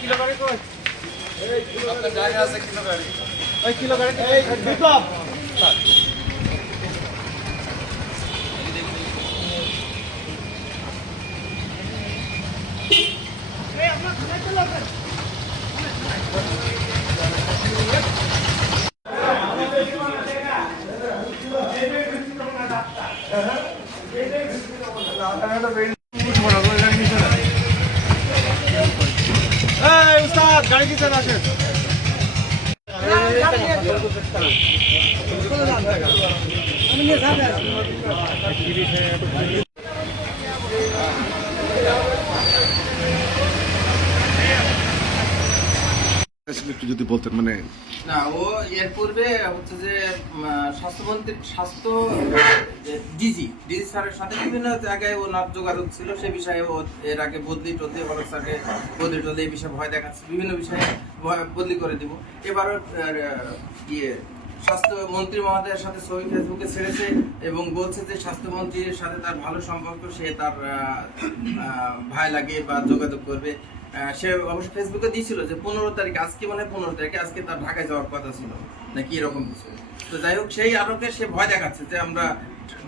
Kilo গাড়ি কই জায়গা আছে কিলো গাড়ি ওই কিলো গাড়ি বিপ্লব গাড়ি দিতে আসেন যদি বলতেন মানে না ও এর পূর্বে হচ্ছে যে স্বাস্থ্যমন্ত্রী ডিজি স্যারের সাথে বিভিন্ন জায়গায় ওনার যোগাযোগ ছিল সে বিষয়ে ও এর আগে বদলি টদলি অলোক স্যারকে বদলি টদলি এই বিষয়ে ভয় দেখাচ্ছে বিভিন্ন বিষয়ে বদলি করে দিব এবার স্বাস্থ্যমন্ত্রী মহোদয়ের সাথে ছবি ফেসবুকে ছেড়েছে এবং বলছে যে স্বাস্থ্যমন্ত্রীর সাথে তার ভালো সম্পর্ক, সে তার ভাই লাগে বা যোগাযোগ করবে। সে অবশ্য ফেসবুকে দিয়েছিল যে 15 তারিখ, আজকে মানে 15 তারিখে আজকে তার ঢাকায় যাওয়ার কথা ছিল নাকি এরকম কিছু। তো যাই হোক, সেই আলোকে সে ভয় দেখাচ্ছে যে আমরা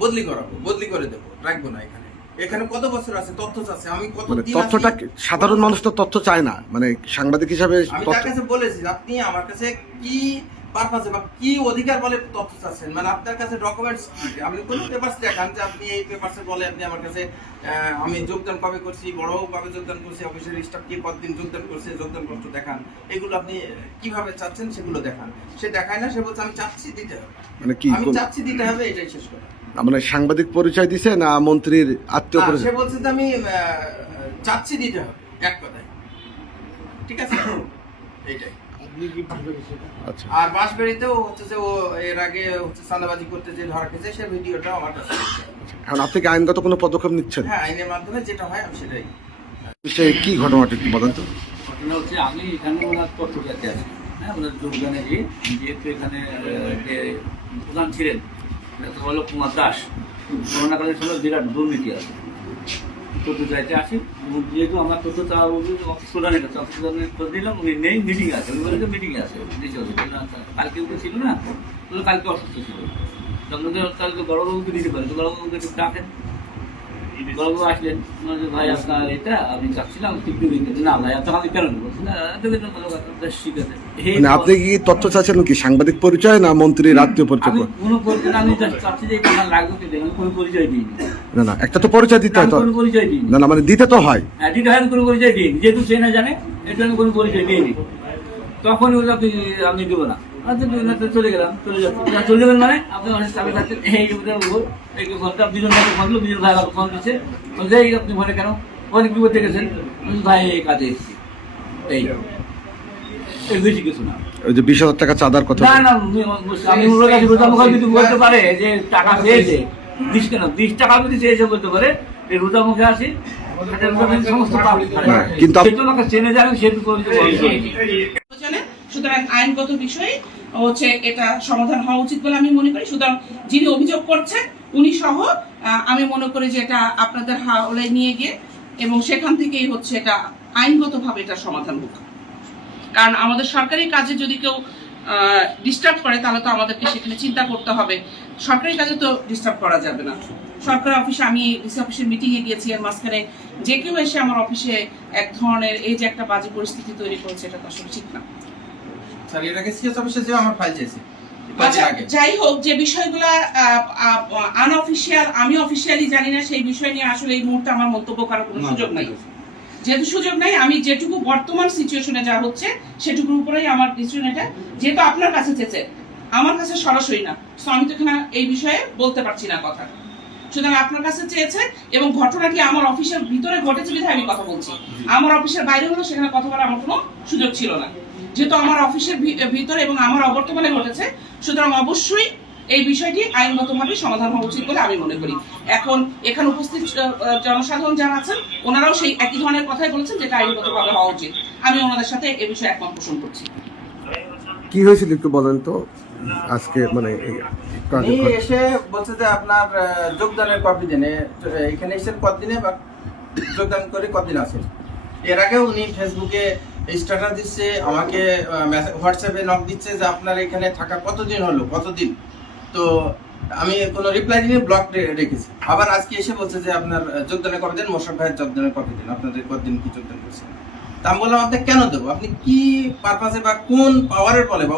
বদলি করাবো, বদলি করে দেবো, রাখবো না এখানে। এখানে কত বছর আছে তথ্য চাচ্ছে, আমি কত তথ্যটা সাধারণ মানুষ তো তথ্য চায় না, মানে সাংবাদিক হিসাবে আমি তার কাছে বলেছি আপনি আমার কাছে কি পারপাসে বা কি অধিকার বলে তথ্য চাচ্ছেন, মানে আপনার কাছে ডকুমেন্টস আপনি কোন পেপারস দেখান যে আপনি এই পেপারসে বলে আপনি আমার কাছে আমি যোগদান কবে করছি, বড় কবে যোগদান করছি, অফিসের স্টাফ কি কতদিন যোগদান করছে, যোগদান পত্র দেখান, এগুলো আপনি কিভাবে চাচ্ছেন সেগুলো দেখান। সে দেখায় না, সে বলছে আমি চাচ্ছি দিতে হবে, মানে কি আমি চাচ্ছি দিতে হবে, এটাই শেষ করে। মানে সাংবাদিক পরিচয় দিছে না মন্ত্রীর আত্মীয় পরিচয়? সে বলছে যে আমি চাচ্ছি দিতে হবে, এক কথায়। ঠিক আছে, এইটাই। আচ্ছা। আর বাঁশবাড়িতেও হচ্ছে যে ও এর আগে হচ্ছে চাঁদাবাজি করতে যে ধরা খেয়েছে, সে ভিডিওটাও আমার কাছে। এখন আপনি কি আইনগত কোনো পদক্ষেপ নিচ্ছেন? হ্যাঁ, আইনের মাধ্যমে যেটা হয় আমি সেটাই। বিষয়ে কি ঘটনাটা একটু বলেন তো। ঘটনা হচ্ছে আমি এখানে ওনার তথ্য যাতে আছি, হ্যাঁ, ওনার যোগদানে যেহেতু এখানে যে প্রধান ছিলেন হলো কুমার দাস, করোনাকালীন সময় বিরাট দুর্নীতি আছে, তথ্য চাইতে আসি। যেহেতু আমার তথ্য অফিস প্রধানের কাছে, অফিস প্রধানের খোঁজ দিলাম, উনি নেই, মিটিং আছে, উনি বলে যে মিটিংয়ে আছে, কালকে উঠে ছিল না, বলে কালকে অসুস্থ ছিল, তখন কালকে বড়বাবুকে দিতে পারে, তো বড়বাবুকে একটু ডাকেন। বড়বাবু আসলেন, ভাই আপনার এটা আমি চাচ্ছিলাম টিপি না ভাই আপনার আমি কেন নেবো না, ঠিক আছে। আপনি কি তথ্য চাচ্ছেন কি সাংবাদিক পরিচয় না মন্ত্রীর আত্মীয় পরিচয়? কোনো পরিচয় আমি চাচ্ছি যে আমার লাগবে কি দেখুন, কোনো পরিচয় দিইনি। না না, একটা তো পরিচয় দিতে হয়। কোনো পরিচয় দিইনি। না না, মানে দিতে তো হয়। হ্যাঁ, দিতে হয়, কোনো পরিচয় দিইনি, যেহেতু সে না জানে এর জন্য কোনো পরিচয় দিইনি। তখন আপনি দেবো না, চলে গেলাম, চলে যাবেন মানে আপনি অনেক চাপে থাকছেন। এই ঘন্টা দুজন ভাই ফোন দিল, দুজন ভাই ফোন দিচ্ছে, যাই আপনি মনে কেন অনেক বিপদে গেছেন, ভাই এই কাজে এসেছি, এই বেশি কিছু না। ওই যে 20,000 টাকা চাঁদার কথা, না না, আমি ওর কাছে রোজামুখা যদি বলতে পারে যে টাকা পেয়েছে, 20 টাকা যদি চেয়েছে বলতে পারে, এই রোজামুখে আসি সমস্ত কিন্তু আমাকে চেনে জানেন, সেহেতু সুতরাং আইনগত বিষয়ে হচ্ছে এটা সমাধান হওয়া উচিত বলে আমি মনে করি। সুতরাং যিনি অভিযোগ করছেন উনি সহ আমি মনে করি যে এটা আপনাদের হাওলায় নিয়ে গিয়ে এবং সেখান থেকেই হচ্ছে এটা আইনগতভাবে এটা সমাধান হোক। কারণ আমাদের সরকারি কাজে যদি কেউ ডিস্টার্ব করে তাহলে তো আমাদেরকে সেখানে চিন্তা করতে হবে। সরকারি কাজে তো ডিস্টার্ব করা যাবে না। সরকারি অফিসে আমি ডিসি অফিসের মিটিংয়ে গিয়েছি, এর মাঝখানে যে কেউ এসে আমার অফিসে এক ধরনের এই যে একটা বাজে পরিস্থিতি তৈরি করেছে, এটা তো আসলে ঠিক না। যাই হোক, যে বিষয়গুলো আনঅফিসিয়াল, আমি অফিসিয়ালি জানি না, সেই বিষয় নিয়ে আসলে এই মুহূর্তে আমার মন্তব্য করার কোনো সুযোগ নাই। যেহেতু সুযোগ নাই, আমি যেটুকু বর্তমান সিচুয়েশনে যা হচ্ছে সেটুকুর উপরেই আমার ডিসিশন। এটা যেহেতু আপনার কাছে চেয়েছে, আমার কাছে সরাসরি না, তো আমি তো এখানে এই বিষয়ে বলতে পারছি না কথা। সুতরাং আপনার কাছে চেয়েছে এবং ঘটনাটি আমার অফিসের ভিতরে ঘটেছে বিধায় আমি কথা বলছি। আমার অফিসের বাইরে হলো, সেখানে কথা বলার আমার কোনো সুযোগ ছিল না। যেহেতু আমার অফিসের ভিতরে এবং আমার অবর্তমানে ঘটেছে, সুতরাং অবশ্যই এই বিষয়টি আইনগতভাবে সমাধান হওয়া উচিত বলে আমি মনে করি। এখন এখানে উপস্থিত জনসাধারণ যারা আছেন ওনারাও সেই একই ধরনের কথাই বলেছেন, যেটা আইনগতভাবে হওয়া উচিত। আমি ওনাদের সাথে এ বিষয়ে একমত পোষণ করছি। কি হয়েছিল একটু বলেন তো আজকে, মানে উনি এসে বলছে যে আপনার যোগদানের কপি দেন, এখানে এসে কতদিনে বা যোগদান করে কতদিন আছেন। এর আগে উনি ফেসবুকে স্ট্যাটাস দিচ্ছে, আমাকে হোয়াটসঅ্যাপে নক দিচ্ছে যে আপনার এখানে থাকা কতদিন হলো, কতদিন। তো আমি কোনো রিপ্লাই দিয়ে ব্লক রেখেছি। আবার আজকে এসে বলছে যে আপনার যোগদানের কপি দেন, মোশাররফ ভাইয়ের যোগদানের কপি দেন, আপনাদের কতদিন কি যোগদান করছেন। তা আমি বললাম আপনি কেন দেবো, আপনি কি পারপাসে বা কোন পাওয়ারের বলে বা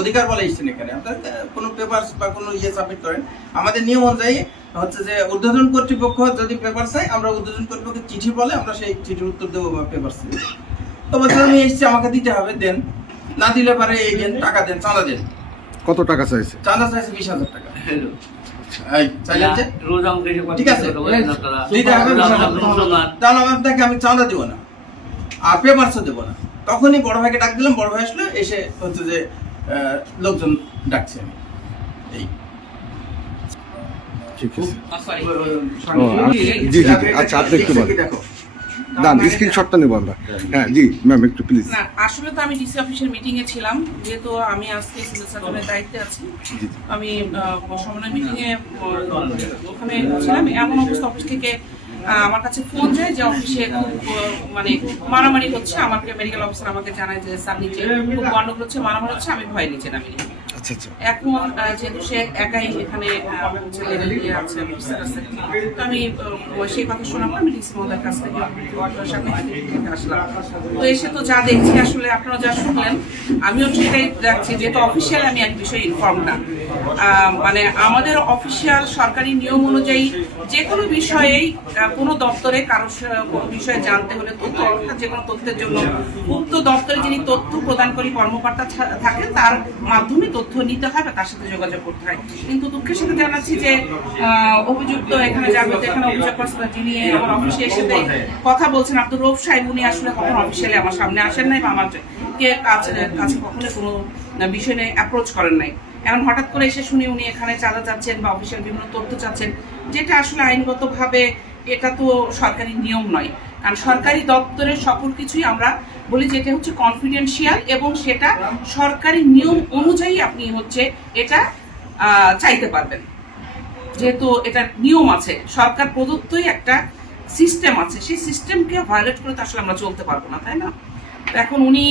অধিকার বলে এসেছেন এখানে, আপনার কোনো পেপার বা কোনো সাবমিট করেন। আমাদের নিয়ম অনুযায়ী হচ্ছে যে ঊর্ধ্বতন কর্তৃপক্ষ যদি পেপার চাই, আমরা ঊর্ধ্বতন কর্তৃপক্ষের চিঠি বলে আমরা সেই চিঠির উত্তর দেবো বা পেপার চাই। তো বলছে আমি এসেছি, আমাকে দিতে হবে, দেন, না দিলে পারে এই দেন, টাকা দেন, চাঁদা দেন। কত টাকা চাইছে? চাঁদা চাইছে 20,000 টাকা। চাইলেন যে ঠিক আছে দিতে হবে 20,000, তাহলে আপনাকে আমি চাঁদা দেবো না আর পেপারসও দেবো না। তখনই বড় ভাইকে ডাক দিলাম, বড় ভাই আসলে এসে হচ্ছে যে লোকজন ডাকছে। আমি এই ঠিক আছে। সরি, জি জি আচ্ছা, আপনি একটু বলেন। দেখো না, স্ক্রিনশটটা নেব আমরা। হ্যাঁ জি ম্যাম, একটু প্লিজ। না আসলে তো আমি ডিসি অফিসের মিটিং এ ছিলাম, যেহেতু আমি আজকে সিভিল সার্জনের দায়িত্বে আছি। আমি সমন্বয় মিটিং এ ওখানে ছিলাম। এমন অবস্থা অফিস থেকে আমার কাছে ফোন যায় যে অফিসে খুব মানে মারামারি হচ্ছে। আমাকে মেডিকেল অফিসার আমাকে জানায় যে স্যার নিচে খুব গন্ডগোল হচ্ছে, মারামারি হচ্ছে। আমি ভয় নিচে নামি। আচ্ছা আচ্ছা। এখন যেহেতু সে একাই এখানে আছে, তো আমি সেই কথা শোনার পর আমি ডিসি মহোদয়ের কাছ থেকে আসলাম। তো এসে তো যা দেখছি, আসলে আপনারা যা শুনলেন আমিও সেটাই দেখছি। যেহেতু অফিসিয়াল আমি এক বিষয়ে ইনফর্ম না, মানে আমাদের অফিসিয়াল সরকারি নিয়ম অনুযায়ী যে কোনো বিষয়েই কোনো দপ্তরে কারো কোনো বিষয়ে জানতে হলে তথ্য, অর্থাৎ যে কোনো তথ্যের জন্য উক্ত দপ্তরে যিনি তথ্য প্রদানকারী কর্মকর্তা থাকেন তার মাধ্যমে তথ্য নিতে হয় বা তার সাথে যোগাযোগ করতে হয়। কিন্তু দুঃখের সাথে জানাচ্ছি যে অভিযুক্ত এখানে যাবে, এখানে অভিযোগগ্রস্ত যিনি আমার অফিসে এসে কথা বলছেন আব্দুর রউফ সাহেব, উনি আসলে কখনো অফিসিয়ালি আমার সামনে আসেন নাই বা আমার কাছে কখনো কোনো বিষয় নিয়ে অ্যাপ্রোচ করেন নাই। এখন হঠাৎ করে এসে শুনি উনি এখানে চাঁদা চাচ্ছেন বা অফিসিয়াল বিভিন্ন তথ্য চাচ্ছেন, যেটা আসলে আইনগতভাবে এটা তো সরকারি নিয়ম নয়। কারণ সরকারি দপ্তরের সকল কিছুই আমরা বলি যে এটা হচ্ছে কনফিডেন্সিয়াল এবং সেটা সরকারি নিয়ম অনুযায়ী আপনি হচ্ছে এটা চাইতে পারবেন। যেহেতু এটা নিয়ম আছে, সরকার প্রদত্তই একটা সিস্টেম আছে, সেই সিস্টেমকে ভায়োলেট করে তো আসলে আমরা চলতে পারবো না, তাই না? তো এখন উনি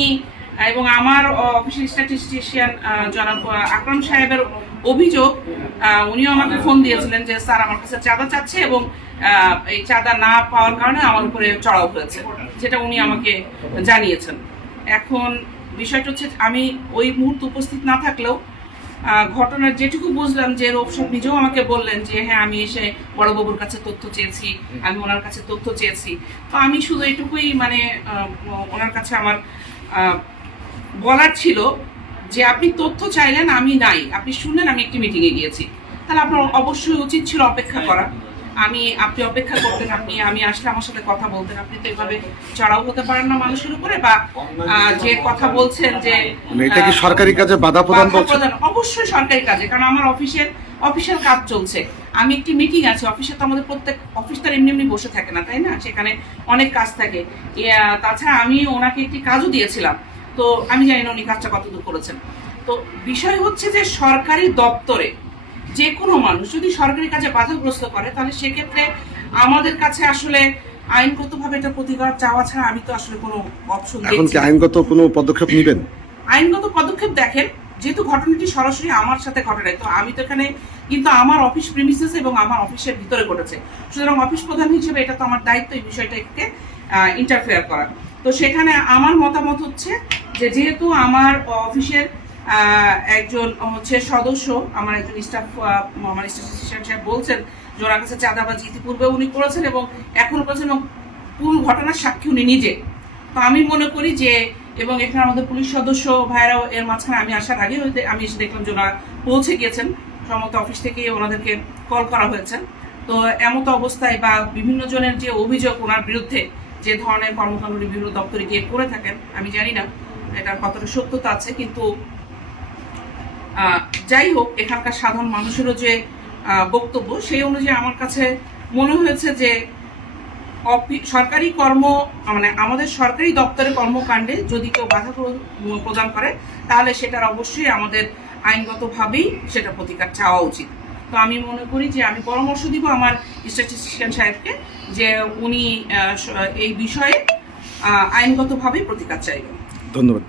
এবং আমার অফিসিয়াল স্ট্যাটিস্টিশিয়ান জনাব আকরাম সাহেবের অভিযোগ, উনিও আমাকে ফোন দিয়েছিলেন যে স্যার আমার কাছে চাঁদা চাচ্ছে এবং এই চাঁদা না পাওয়ার কারণে আমার উপরে চড়াও হয়েছে, যেটা উনি আমাকে জানিয়েছেন। এখন বিষয়টা হচ্ছে আমি ওই মুহূর্তে উপস্থিত না থাকলেও ঘটনার যেটুকু বুঝলাম যে রউফ সাহেব নিজেও আমাকে বললেন যে হ্যাঁ আমি এসে বড়বাবুর কাছে তথ্য চেয়েছি, আমি ওনার কাছে তথ্য চেয়েছি। তো আমি শুধু এটুকুই মানে ওনার কাছে আমার বলার ছিল যে আপনি তথ্য চাইলেন, আমি নাই, আপনি শুনলেন আমি একটি মিটিংয়ে গিয়েছি, তাহলে আপনার অবশ্যই উচিত ছিল অপেক্ষা করা। আপনি অপেক্ষা করতেন, আমি আসলে আমার সাথে কথা বলতেন। আপনি তো এভাবে চড়াও হতে পারেন না মানুষের উপরে, বা যে কথা বলছেন যে এটা কি সরকারি কাজে বাধা প্রদান বলছেন? অবশ্যই সরকারি কাজে, কারণ আমার অফিসিয়াল কাজ চলছে। আমি একটি মিটিং আছে অফিসে, তো আমাদের প্রত্যেক অফিস তার এমনি এমনি বসে থাকে না, তাই না? সেখানে অনেক কাজ থাকে। তাছাড়া আমি ওনাকে একটি কাজও দিয়েছিলাম, তো আমি জানি না উনি কাজটা কতদূর করেছেন। তো বিষয় হচ্ছে যে সরকারি দপ্তরে যে কোনো মানুষ যদি সরকারি কাজে বাধাগ্রস্ত করে, তাহলে সেক্ষেত্রে আমাদের কাছে আসলে আইনগতভাবে এটা প্রতিকার চাওয়া ছাড়া আমি তো আসলে কোনো অপশন দেখছি না। এখন কি আইনগত কোনো পদক্ষেপ নেবেন? আইনগত পদক্ষেপ দেখেন, যেহেতু ঘটনাটি সরাসরি আমার সাথে ঘটে নাই, তো আমি তো এখানে কিন্তু আমার অফিস প্রিমিসেস এবং আমার অফিসের ভিতরে ঘটেছে, সুতরাং অফিস প্রধান হিসেবে এটা তো আমার দায়িত্ব এই বিষয়টাকে ইন্টারফেয়ার করা। তো সেখানে আমার মতামত হচ্ছে যে যেহেতু আমার অফিসের একজন হচ্ছে সদস্য, আমার একজন স্টাফ, আমার স্টাফ সাহেব বলছেন যে ওনার কাছে চাঁদাবাজি ইতিপূর্বে উনি করেছেন এবং এখনো করেছেন এবং পুরো ঘটনার সাক্ষী উনি নিজে। তো আমি মনে করি যে, এবং এখানে আমাদের পুলিশ সদস্য ভাইরাও এর মাঝখানে আমি আসার আগে আমি এসে দেখলাম যে ওনারা পৌঁছে গিয়েছেন, সমস্ত অফিস থেকে ওনাদেরকে কল করা হয়েছে। তো এমতো অবস্থায় বা বিভিন্ন জনের যে অভিযোগ ওনার বিরুদ্ধে যে ধরনের কর্মকাণ্ড বিভিন্ন দপ্তরে গিয়ে করে থাকেন, আমি জানি না এটার কতটা সত্যতা আছে, কিন্তু যাই হোক, এখানকার সাধারণ মানুষেরও যে বক্তব্য সেই অনুযায়ী আমার কাছে মনে হয়েছে যে সরকারি মানে আমাদের সরকারি দপ্তরে কর্মকাণ্ডে যদি কেউ বাধা প্রদান করে তাহলে সেটার অবশ্যই আমাদের আইনগতভাবেই সেটা প্রতিকার চাওয়া উচিত। তো আমি মনে করি যে আমি পরামর্শ দিব আমার স্ট্যাটিস্টিশিয়ান সাহেবকে যে উনি এই বিষয়ে আইনগতভাবেই প্রতিকার চাইবেন। ধন্যবাদ।